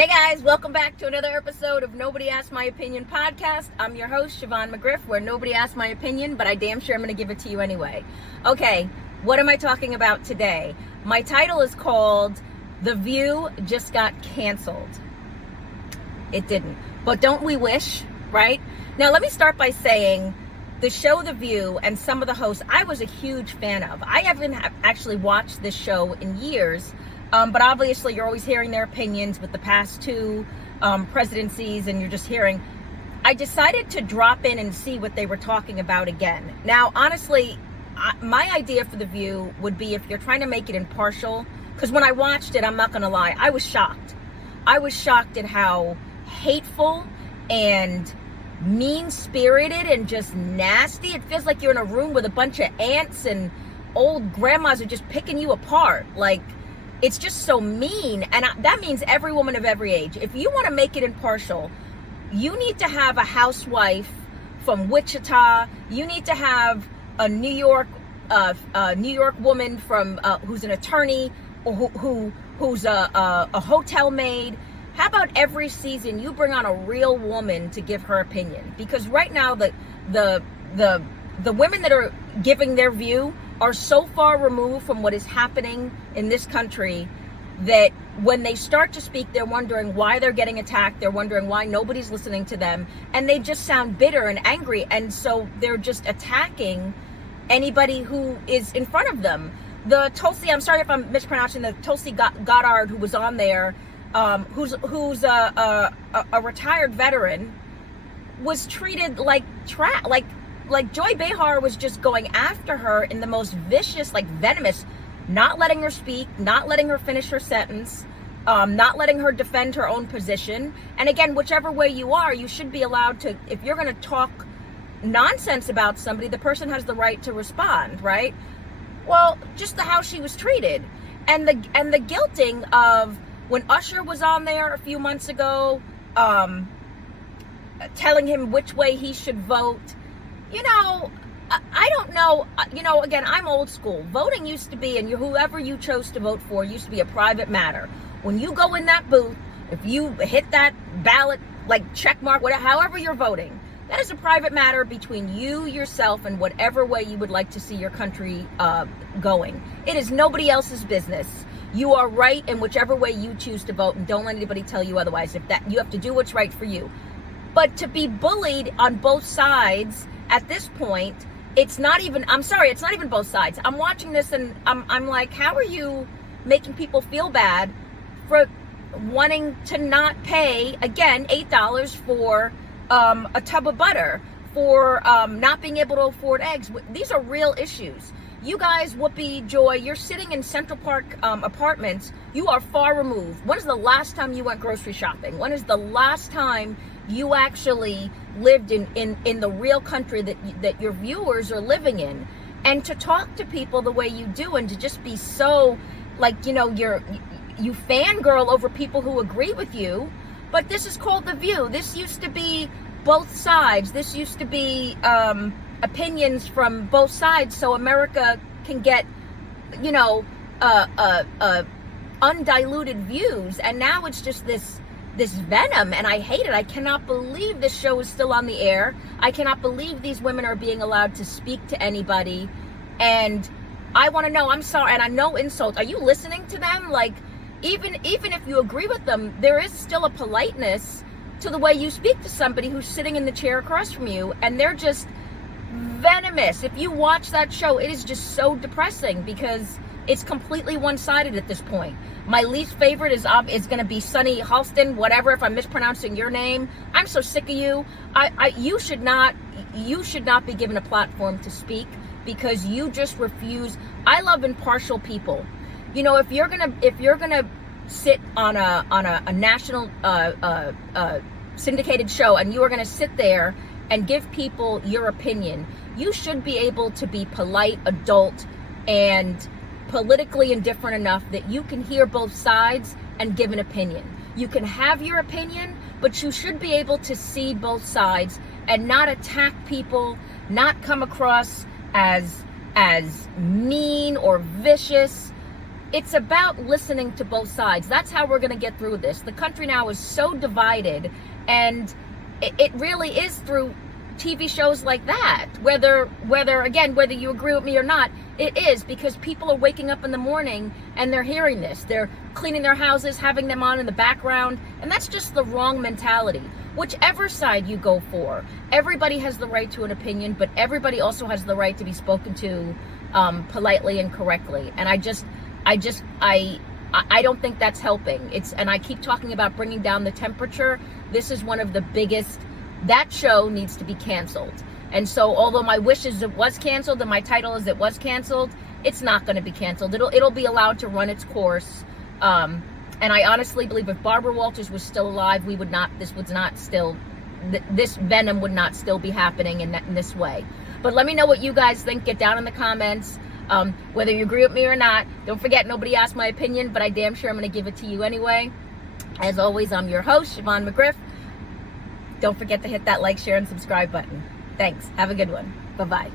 Hey guys, welcome back to another episode of Nobody Asked My Opinion podcast. I'm your host, Siobhan McGriff, where nobody asked my opinion, but I damn sure I'm going to give it to you anyway. Okay, what am I talking about today? My title is called The View Just Got Canceled. It didn't, but don't we wish, right? Now, let me start by saying the show The View and some of the hosts, I was a huge fan of. I haven't actually watched this show in years. But obviously you're always hearing their opinions with the past two presidencies, and you're just hearing. I decided to drop in and see what they were talking about again. Now, honestly, my idea for The View would be if you're trying to make it impartial, because when I watched it, I'm not going to lie, I was shocked. I was shocked at how hateful and mean-spirited and just nasty. It feels like you're in a room with a bunch of aunts and old grandmas are just picking you apart. Like, it's just so mean, and that means every woman of every age. If you want to make it impartial, you need to have a housewife from Wichita. You need to have a New York woman from who's an attorney, or who's a hotel maid. How about every season you bring on a real woman to give her opinion? Because right now the women that are giving their view are so far removed from what is happening in this country that when they start to speak, they're wondering why they're getting attacked. They're wondering why nobody's listening to them. And they just sound bitter and angry. And so they're just attacking anybody who is in front of them. The Tulsi, I'm sorry if I'm mispronouncing, the Tulsi Gabbard who was on there, who's a retired veteran, was treated like trash. Like Joy Behar was just going after her in the most vicious, like venomous, not letting her speak, not letting her finish her sentence, not letting her defend her own position. And again, whichever way you are, you should be allowed to, if you're going to talk nonsense about somebody, the person has the right to respond, right? Well, just how she was treated. And the guilting of when Usher was on there a few months ago, telling him which way he should vote. You know, I don't know. Again, I'm old school. Voting used to be, and whoever you chose to vote for used to be a private matter. When you go in that booth, if you hit that ballot, like check mark, whatever, however you're voting, that is a private matter between you, yourself, and whatever way you would like to see your country going. It is nobody else's business. You are right in whichever way you choose to vote, and don't let anybody tell you otherwise. You have to do what's right for you. But to be bullied on both sides. At this point, it's not even both sides. I'm watching this and I'm like, how are you making people feel bad for wanting to not pay, again, $8 for a tub of butter, for not being able to afford eggs? These are real issues. You guys, Whoopi, Joy, you're sitting in Central Park apartments. You are far removed. When is the last time you went grocery shopping? When is the last time you actually lived in the real country that your viewers are living in? And to talk to people the way you do, and to just be so, like, you fangirl over people who agree with you. But this is called The View. This used to be both sides. This used to be opinions from both sides, so America can get, undiluted views. And now it's just this venom, and I hate it. I cannot believe this show is still on the air. I cannot believe these women are being allowed to speak to anybody. And I want to know, I'm sorry, and I know insult. Are you listening to them? Like, even if you agree with them, there is still a politeness to the way you speak to somebody who's sitting in the chair across from you, and they're just venomous. If you watch that show, it is just so depressing because it's completely one-sided at this point. My least favorite is going to be Sunny Halston, whatever, if I'm mispronouncing your name. I'm so sick of you. You should not be given a platform to speak because you just refuse. I love impartial people. If you're gonna sit on a national syndicated show and you are gonna sit there and give people your opinion, you should be able to be polite, adult, and politically indifferent enough that you can hear both sides and give an opinion. You can have your opinion, but you should be able to see both sides and not attack people, not come across as mean or vicious. it's about listening to both sides. That's how we're going to get through this. The country now is so divided, and it really is through TV shows like that. Whether you agree with me or not, it is, because people are waking up in the morning and they're hearing this. They're cleaning their houses, having them on in the background, and that's just the wrong mentality. Whichever side you go for, everybody has the right to an opinion, but everybody also has the right to be spoken to politely and correctly. And I don't think that's helping. And I keep talking about bringing down the temperature. This is one of the biggest. That show needs to be canceled. And so, although my wish is it was canceled and my title is it was canceled, it's not going to be canceled. It'll be allowed to run its course. And I honestly believe if Barbara Walters was still alive, this venom would not still be happening in this way. But let me know what you guys think. Get down in the comments. Whether you agree with me or not. Don't forget, nobody asked my opinion, but I damn sure I'm going to give it to you anyway. As always, I'm your host, Siobhan McGriff. Don't forget to hit that like, share, and subscribe button. Thanks. Have a good one. Bye-bye.